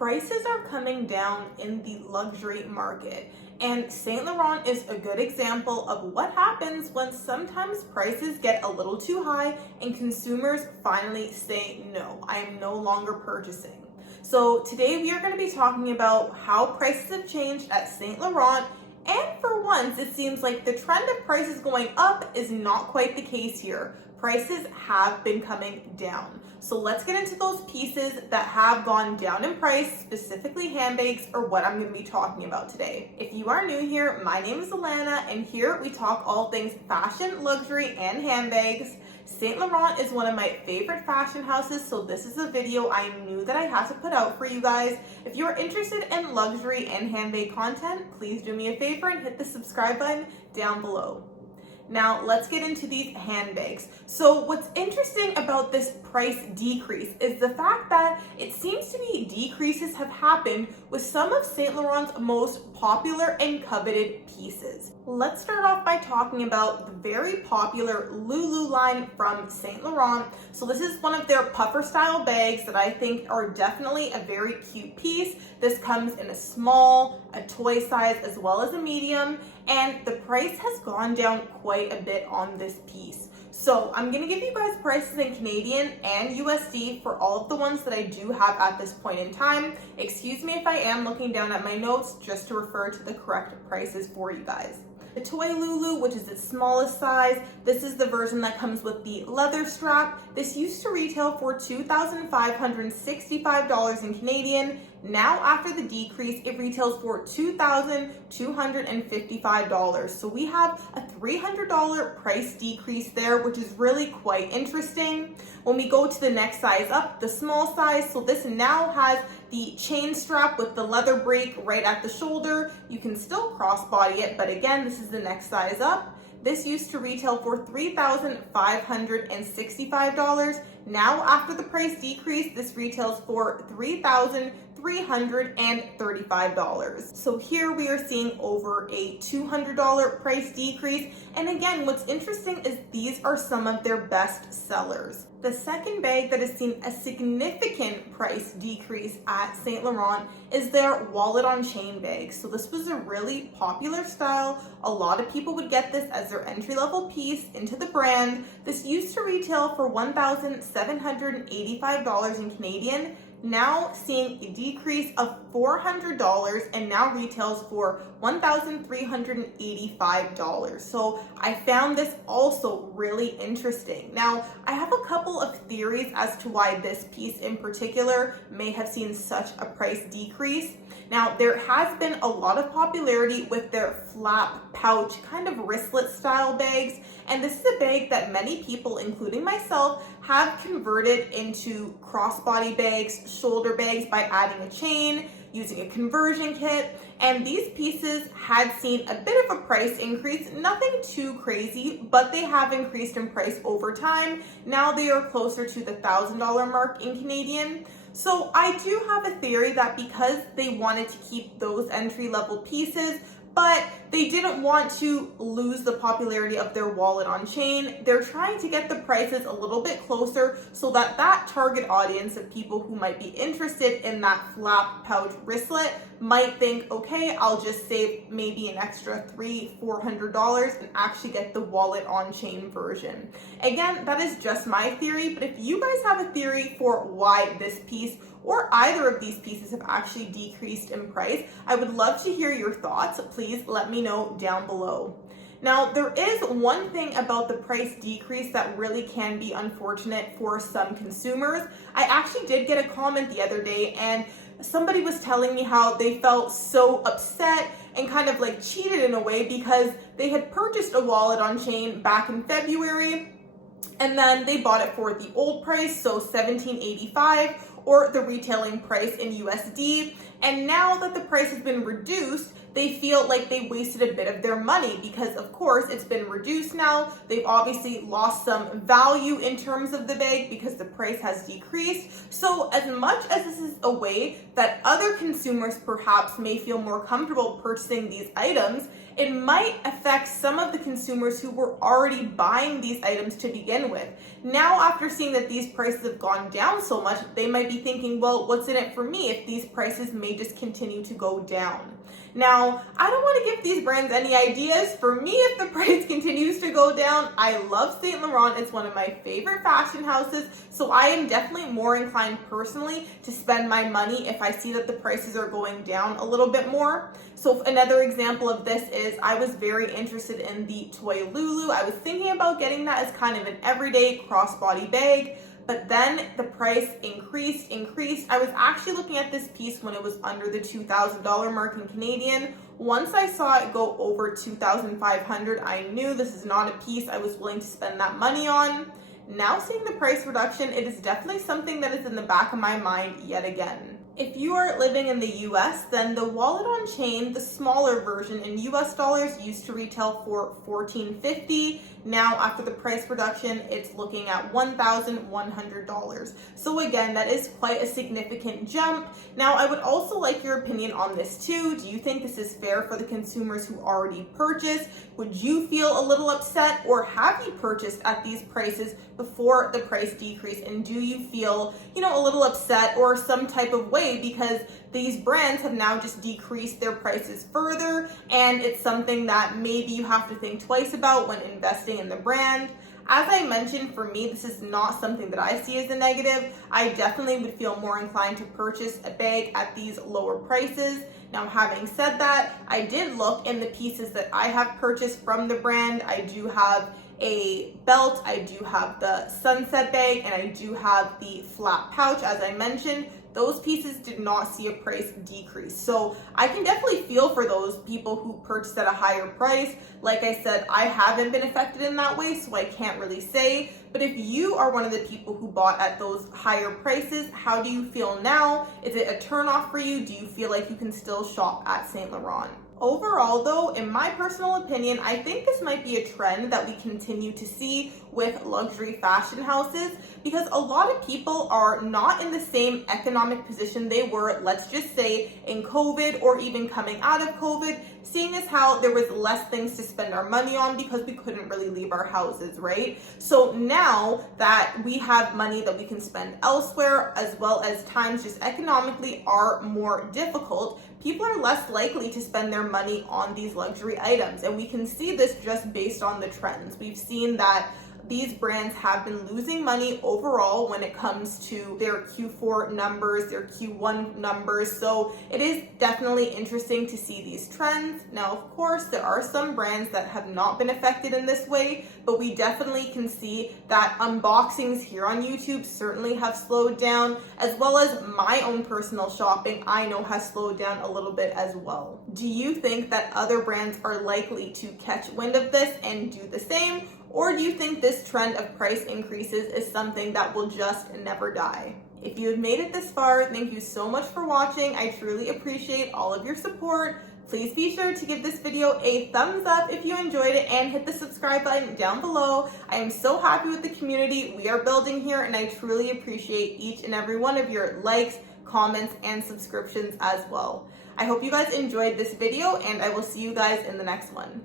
prices are coming down in the luxury market, and Saint Laurent is a good example of what happens when sometimes prices get a little too high and consumers finally say, no, I am no longer purchasing. So today we are going to be talking about how prices have changed at Saint Laurent, and for once it seems like the trend of prices going up is not quite the case here. Prices have been coming down. So let's get into those pieces that have gone down in price, specifically handbags, or what I'm going to be talking about today. If you are new here, my name is Alana, and here we talk all things fashion, luxury, and handbags. Saint Laurent is one of my favorite fashion houses, so this is a video I knew that I had to put out for you guys. If you're interested in luxury and handbag content, please do me a favor and hit the subscribe button down below. Now let's get into these handbags. So what's interesting about this price decrease is the fact that it seems to be decreases have happened with some of Saint Laurent's most popular and coveted pieces. Let's start off by talking about the very popular Loulou line from Saint Laurent. So this is one of their puffer style bags that I think are definitely a very cute piece. This comes in a small, a toy size, as well as a medium, and the price has gone down quite a bit on this piece. So I'm going to give you guys prices in Canadian and USD for all of the ones that I do have at this point in time. Excuse me if I am looking down at my notes just to refer to the correct prices for you guys. The toy Loulou, which is its smallest size, this is the version that comes with the leather strap. This used to retail for $2,565 in Canadian. Now, after the decrease, it retails for $2,255. So we have a $300 price decrease there, which is really quite interesting. When we go to the next size up, the small size, so this now has the chain strap with the leather break right at the shoulder. You can still crossbody it, but again, this is the next size up. This used to retail for $3,565. Now, after the price decrease, this retails for $3,335. So here we are seeing over a $200 price decrease. And again, what's interesting is these are some of their best sellers. The second bag that has seen a significant price decrease at Saint Laurent is their wallet on chain bag. So this was a really popular style. A lot of people would get this as their entry-level piece into the brand. This used to retail for $1,785 in Canadian. Now seeing a decrease of $400 and now retails for $1,385. So I found this also really interesting. Now, I have a couple of theories as to why this piece in particular may have seen such a price decrease. Now, there has been a lot of popularity with their flap pouch kind of wristlet style bags, and this is a bag that many people, including myself, have converted into crossbody bags, shoulder bags by adding a chain, using a conversion kit, and these pieces had seen a bit of a price increase, nothing too crazy, but they have increased in price over time. Now they are closer to the $1,000 mark in Canadian. So I do have a theory that because they wanted to keep those entry-level pieces, but they didn't want to lose the popularity of their wallet on chain, they're trying to get the prices a little bit closer so that that target audience of people who might be interested in that flap pouch wristlet might think, okay, I'll just save maybe an extra $300-400 and actually get the wallet on chain version. Again, that is just my theory, but if you guys have a theory for why this piece or either of these pieces have actually decreased in price, I would love to hear your thoughts. Please let me know down below. Now, there is one thing about the price decrease that really can be unfortunate for some consumers. I actually did get a comment the other day, and somebody was telling me how they felt so upset and kind of like cheated in a way because they had purchased a wallet on chain back in February, and then they bought it for the old price, so $17.85, or the retailing price in USD. And now that the price has been reduced, they feel like they wasted a bit of their money because, of course, it's been reduced now. They've obviously lost some value in terms of the bag because the price has decreased. So as much as this is a way that other consumers perhaps may feel more comfortable purchasing these items, it might affect some of the consumers who were already buying these items to begin with. Now, after seeing that these prices have gone down so much, they might be thinking, well, what's in it for me if these prices may just continue to go down? Now, I don't want to give these brands any ideas. For me, if the price continues to go down, I love Saint Laurent. It's one of my favorite fashion houses, so I am definitely more inclined personally to spend my money if I see that the prices are going down a little bit more. So another example of this is I was very interested in the toy Loulou. I was thinking about getting that as kind of an everyday crossbody bag, but then the price increased. I was actually looking at this piece when it was under the $2,000 mark in Canadian. Once I saw it go over $2,500, I knew this is not a piece I was willing to spend that money on. Now seeing the price reduction, it is definitely something that is in the back of my mind yet again. If you are living in the US, then the wallet on chain, the smaller version in US dollars, used to retail for $1,450. Now, after the price reduction, it's looking at $1,100. So again, that is quite a significant jump. Now, I would also like your opinion on this too. Do you think this is fair for the consumers who already purchased? Would you feel a little upset, or have you purchased at these prices before the price decrease? And do you feel, a little upset or some type of way because these brands have now just decreased their prices further, and it's something that maybe you have to think twice about when investing in the brand? As I mentioned, for me, this is not something that I see as a negative. I definitely would feel more inclined to purchase a bag at these lower prices. Now, having said that, I did look in the pieces that I have purchased from the brand. I do have a belt, I do have the sunset bag, and I do have the flat pouch, as I mentioned. Those pieces did not see a price decrease. So I can definitely feel for those people who purchased at a higher price. Like I said, I haven't been affected in that way, so I can't really say. But if you are one of the people who bought at those higher prices, how do you feel now? Is it a turnoff for you? Do you feel like you can still shop at Saint Laurent? Overall, though, in my personal opinion, I think this might be a trend that we continue to see with luxury fashion houses, because a lot of people are not in the same economic position they were, let's just say, in COVID or even coming out of COVID, seeing as how there was less things to spend our money on because we couldn't really leave our houses, right? So now that we have money that we can spend elsewhere, as well as times just economically are more difficult, people are less likely to spend their money on these luxury items. And we can see this just based on the trends. We've seen that these brands have been losing money overall when it comes to their Q4 numbers, their Q1 numbers. So it is definitely interesting to see these trends. Now, of course, there are some brands that have not been affected in this way, but we definitely can see that unboxings here on YouTube certainly have slowed down, as well as my own personal shopping, I know, has slowed down a little bit as well. Do you think that other brands are likely to catch wind of this and do the same? Or do you think this trend of price increases is something that will just never die? If you have made it this far, thank you so much for watching. I truly appreciate all of your support. Please be sure to give this video a thumbs up if you enjoyed it, and hit the subscribe button down below. I am so happy with the community we are building here, and I truly appreciate each and every one of your likes, comments, and subscriptions as well. I hope you guys enjoyed this video, and I will see you guys in the next one.